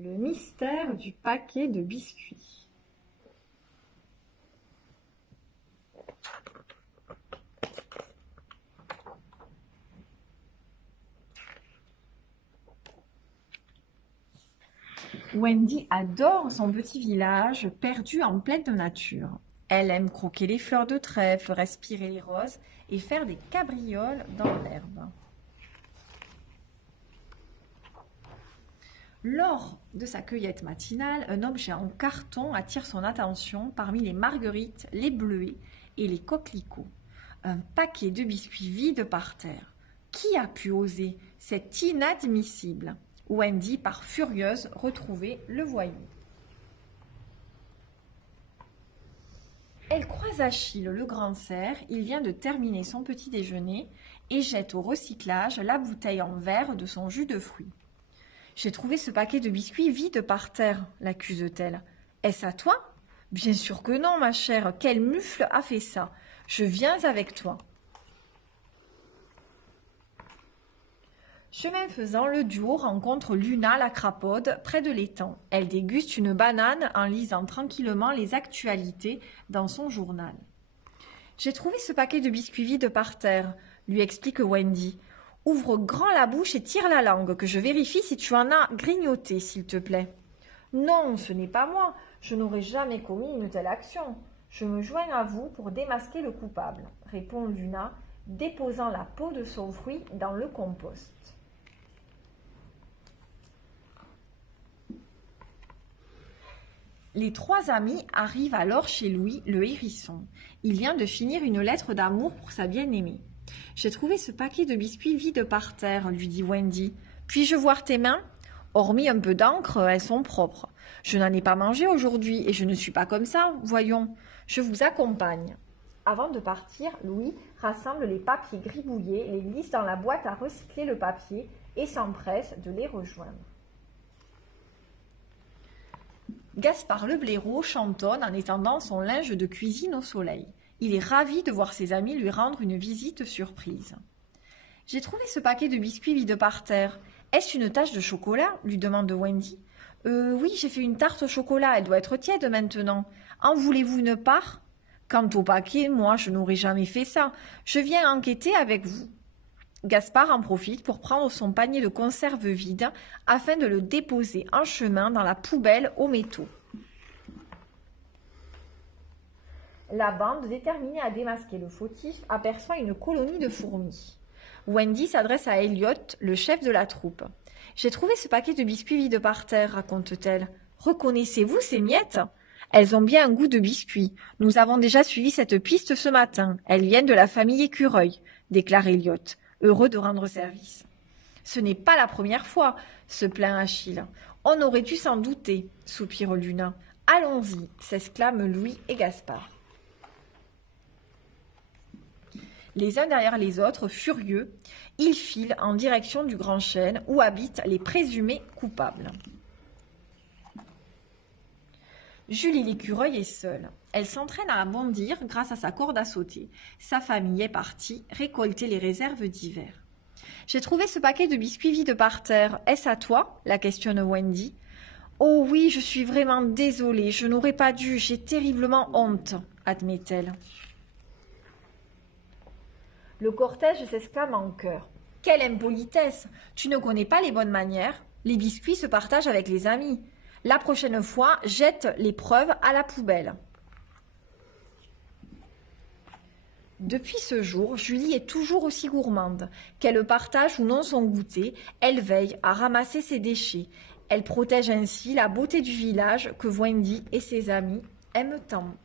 Le mystère du paquet de biscuits. Wendy adore son petit village perdu en pleine nature. Elle aime croquer les fleurs de trèfle, respirer les roses et faire des cabrioles dans l'herbe. Lors de sa cueillette matinale, un objet en carton attire son attention parmi les marguerites, les bleuets et les coquelicots. Un paquet de biscuits vide par terre. Qui a pu oser? C'est inadmissible. Wendy part furieuse retrouver le voyou. Elle croise Achille, le grand cerf. Il vient de terminer son petit déjeuner et jette au recyclage la bouteille en verre de son jus de fruits. J'ai trouvé ce paquet de biscuits vide par terre, l'accuse-t-elle. Est-ce à toi? Bien sûr que non, ma chère. Quel mufle a fait ça? Je viens avec toi. Chemin faisant, le duo rencontre Luna, la crapaud, près de l'étang. Elle déguste une banane en lisant tranquillement les actualités dans son journal. J'ai trouvé ce paquet de biscuits vide par terre, lui explique Wendy. Ouvre grand la bouche et tire la langue, que je vérifie si tu en as grignoté, s'il te plaît. Non, ce n'est pas moi. Je n'aurais jamais commis une telle action. Je me joins à vous pour démasquer le coupable, répond Luna, déposant la peau de son fruit dans le compost. Les trois amis arrivent alors chez Louis, le hérisson. Il vient de finir une lettre d'amour pour sa bien-aimée. J'ai trouvé ce paquet de biscuits vide par terre, lui dit Wendy. Puis-je voir tes mains? Hormis un peu d'encre, elles sont propres. Je n'en ai pas mangé aujourd'hui et je ne suis pas comme ça, voyons. Je vous accompagne. Avant de partir, Louis rassemble les papiers gribouillés, les glisse dans la boîte à recycler le papier et s'empresse de les rejoindre. Gaspard le blaireau chantonne en étendant son linge de cuisine au soleil. Il est ravi de voir ses amis lui rendre une visite surprise. « J'ai trouvé ce paquet de biscuits vide par terre. Est-ce une tache de chocolat ?» lui demande Wendy. « Oui, j'ai fait une tarte au chocolat. Elle doit être tiède maintenant. En voulez-vous une part ?»« Quant au paquet, moi, je n'aurais jamais fait ça. Je viens enquêter avec vous. » Gaspard en profite pour prendre son panier de conserve vide afin de le déposer en chemin dans la poubelle aux métaux. La bande, déterminée à démasquer le fautif, aperçoit une colonie de fourmis. Wendy s'adresse à Elliot, le chef de la troupe. « J'ai trouvé ce paquet de biscuits vide par terre, raconte-t-elle. Reconnaissez-vous ces miettes? Elles ont bien un goût de biscuits. Nous avons déjà suivi cette piste ce matin. Elles viennent de la famille Écureuil, déclare Elliot, heureux de rendre service. Ce n'est pas la première fois, se plaint Achille. On aurait dû s'en douter, soupire Luna. Allons-y, s'exclament Louis et Gaspard. Les uns derrière les autres, furieux, ils filent en direction du grand chêne où habitent les présumés coupables. Julie l'écureuil est seule. Elle s'entraîne à bondir grâce à sa corde à sauter. Sa famille est partie récolter les réserves d'hiver. « J'ai trouvé ce paquet de biscuits vide par terre. Est-ce à toi ?» la questionne Wendy. « Oh oui, je suis vraiment désolée. Je n'aurais pas dû. J'ai terriblement honte, » admet-elle. Le cortège s'exclame en chœur. « Quelle impolitesse! Tu ne connais pas les bonnes manières. Les biscuits se partagent avec les amis. La prochaine fois, jette les preuves à la poubelle. » Depuis ce jour, Julie est toujours aussi gourmande. Qu'elle partage ou non son goûter, elle veille à ramasser ses déchets. Elle protège ainsi la beauté du village que Wendy et ses amis aiment tant.